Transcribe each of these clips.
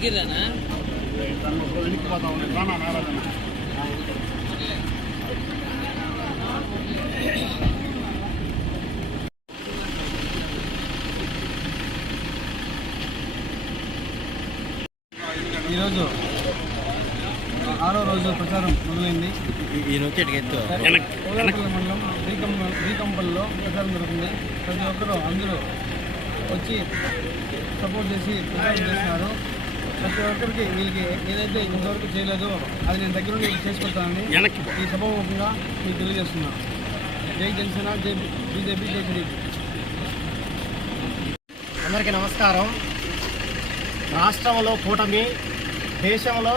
ఈరోజు 6వ రోజు ప్రచారం మొదలైంది. మండలం రీకంపల్లో ప్రచారం జరుగుతుంది. ప్రతి ఒక్కరూ అందరూ వచ్చి సపోర్ట్ చేసి ప్రచారం చేస్తున్నారు. ప్రతి ఒక్కరికి వీళ్ళకి ఏదైతే ఇంతవరకు చేయలేదో అది నేను దగ్గర నుండి చేసి పెడతానని ఈ సభాముఖంగా మీకు తెలియజేస్తున్నాను. జై జనసేన, జై బీజేపీ, జై టీడీపీ. అందరికీ నమస్కారం. రాష్ట్రంలో కూటమి, దేశంలో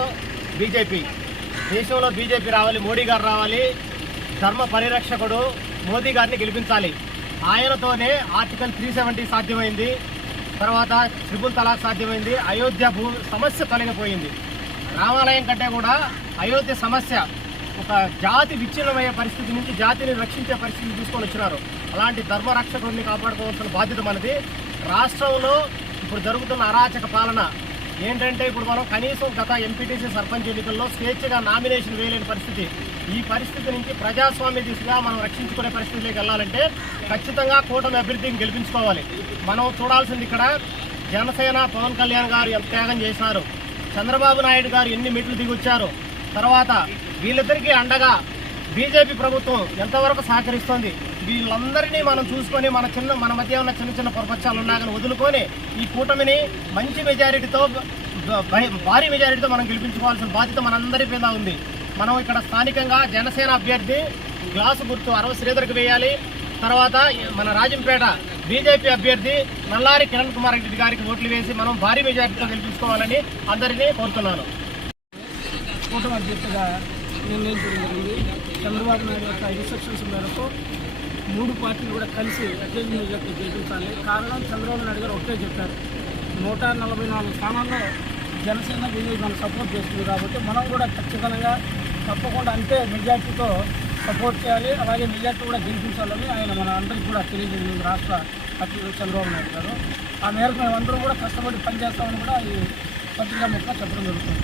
బీజేపీ. దేశంలో బీజేపీ రావాలి, మోడీ గారు రావాలి. ధర్మ పరిరక్షకుడు మోదీ గారిని గెలిపించాలి. ఆయనతోనే ఆర్టికల్ 370 సాధ్యమైంది. తర్వాత ట్రిపుల్ తలాక్ సాధ్యమైంది. అయోధ్య భూ సమస్య తొలగిపోయింది. రామాలయం కంటే కూడా అయోధ్య సమస్య ఒక జాతి విచ్ఛిన్నమయ్యే పరిస్థితి నుంచి జాతిని రక్షించే పరిస్థితిని తీసుకొని వచ్చినారు. అలాంటి ధర్మరక్షకుడిని కాపాడుకోవాల్సిన బాధ్యత మనది. రాష్ట్రంలో ఇప్పుడు జరుగుతున్న అరాచక పాలన ఏంటంటే, ఇప్పుడు మనం కనీసం గత ఎంపీటీసీ సర్పంచ్ ఎన్నికల్లో స్వేచ్ఛగా నామినేషన్ వేయలేని పరిస్థితి. ఈ పరిస్థితి నుంచి ప్రజాస్వామ్య దిశగా మనం రక్షించుకునే పరిస్థితిలోకి వెళ్ళాలంటే ఖచ్చితంగా కూటమి అభ్యర్థిని గెలిపించుకోవాలి. మనం చూడాల్సింది ఇక్కడ జనసేన పవన్ కళ్యాణ్ గారు ఎంత త్యాగం చేశారు, చంద్రబాబు నాయుడు గారు ఎన్ని మెట్లు దిగొచ్చారు, తర్వాత వీళ్ళిద్దరికీ అండగా బీజేపీ ప్రభుత్వం ఎంతవరకు సహకరిస్తోంది. వీళ్ళందరినీ మనం చూసుకొని మన మధ్య ఉన్న చిన్న చిన్న పొరపక్షాలు ఉన్నా కానీ వదులుకొని ఈ కూటమిని మంచి మెజారిటీతో, భారీ మెజారిటీతో మనం గెలిపించుకోవాల్సిన బాధ్యత మనందరి మీద ఉంది. మనం ఇక్కడ స్థానికంగా జనసేన అభ్యర్థి గ్లాసు గుర్తు అరవ శ్రీధర్కి వేయాలి. తర్వాత మన రాజంపేట బీజేపీ అభ్యర్థి నల్లారి కిరణ్ కుమార్ రెడ్డి గారికి ఓట్లు వేసి మనం భారీ మెజారిటీతో గెలిపించుకోవాలని అందరినీ కోరుతున్నాను. కూటమి అభ్యర్థిగా నిర్ణయించడం జరిగింది. చంద్రబాబు నాయుడు యొక్క ఇన్స్ట్రక్షన్స్ మేరకు 3 పార్టీలు కూడా కలిసి అత్యధిక మెజార్టీ గెలిపించాలి. కారణం చంద్రబాబు నాయుడు గారు ఒకటే చెప్పారు, 144 స్థానాల్లో జనసేన బీజేపీ మనం సపోర్ట్ చేస్తుంది కాబట్టి మనం కూడా ఖచ్చితంగా తప్పకుండా అంతే మెజార్టీతో సపోర్ట్ చేయాలి. అలాగే మెజార్టీ కూడా గెలిపించాలని ఆయన మన అందరికీ కూడా తెలియజేసింది రాష్ట్ర అధ్యక్షుడు చంద్రబాబు నాయుడు గారు. ఆ మేరకు మేమందరం కూడా కష్టపడి పనిచేస్తామని కూడా ఈ పత్రికా ముఖంగా చెప్పడం జరుగుతుంది.